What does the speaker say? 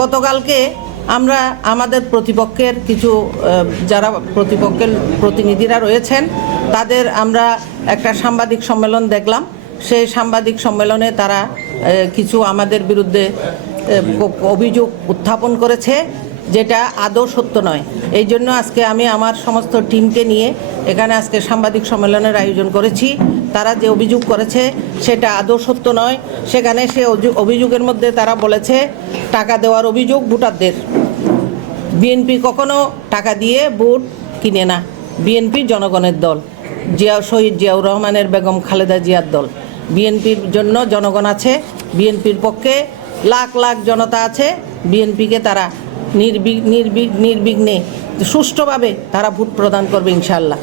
গতকালকে আমরা আমাদের প্রতিপক্ষের কিছু যারা প্রতিপক্ষের প্রতিনিধিরা রয়েছেন তাদের আমরা একটা সাংবাদিক সম্মেলন দেখলাম। সেই সাংবাদিক সম্মেলনে তারা কিছু আমাদের বিরুদ্ধে অভিযোগ উত্থাপন করেছে, যেটা আদৌ সত্য নয়। এই জন্য আজকে আমি আমার সমস্ত টিমকে নিয়ে এখানে আজকে সাংবাদিক সম্মেলনের আয়োজন করেছি। তারা যে অভিযোগ করেছে সেটা আদৌ সত্য নয়। সেখানে সে অভিযোগের মধ্যে তারা বলেছে টাকা দেওয়ার অভিযোগ ভোটারদের। বিএনপি কখনো টাকা দিয়ে ভোট কিনে না। বিএনপি জনগণের দল, শহীদ জিয়াউর রহমানের বেগম খালেদা জিয়ার দল। বিএনপির জন্য জনগণ আছে, বিএনপির পক্ষে লাখ লাখ জনতা আছে। বিএনপিকে তারা নির্বিঘ্নে সুষ্ঠুভাবে তারা ভোট প্রদান করবে ইনশাআল্লাহ।